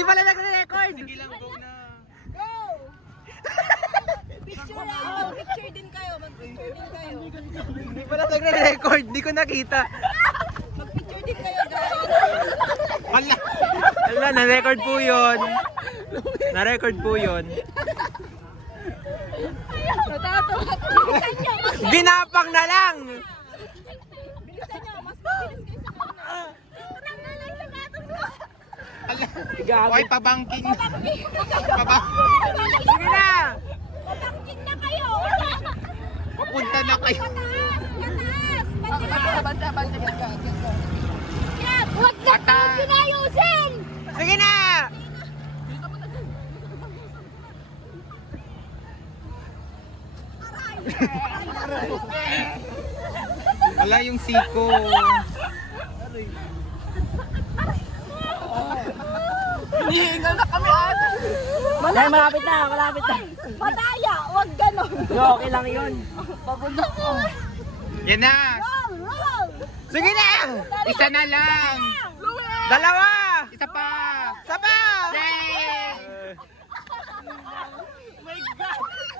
Hindi pala nagre-record. Sige lang, go na. Go! Picture na. Picture din kayo. Mag-picture din kayo. Hindi pala nagre-record. Hindi ko nakita. Mag-picture din kayo, guys. Wala. Wala, na-record po yun. Na-record po yun. Natatawa. Bilisan nyo. Ginapang na lang. Bilisan nyo. Mas mabilis kayo sa kanila. Tanggal lang sapatos ko. Ala. Hoy, pabangking. Pabangking. Sige na. Pabangking na kayo. Papunta na kayo. Pataas. Yan. Huwag na Pataas. pinayusin. Sige na. Wala yung siko. Hinihingal na kami ate. Malapit na, malapit na. Madaya. Huwag ganon. Okay lang yun. Pabundok ko. Yan na. Roll, roll. Sige na. Isa na lang. Dalawa. Isa pa.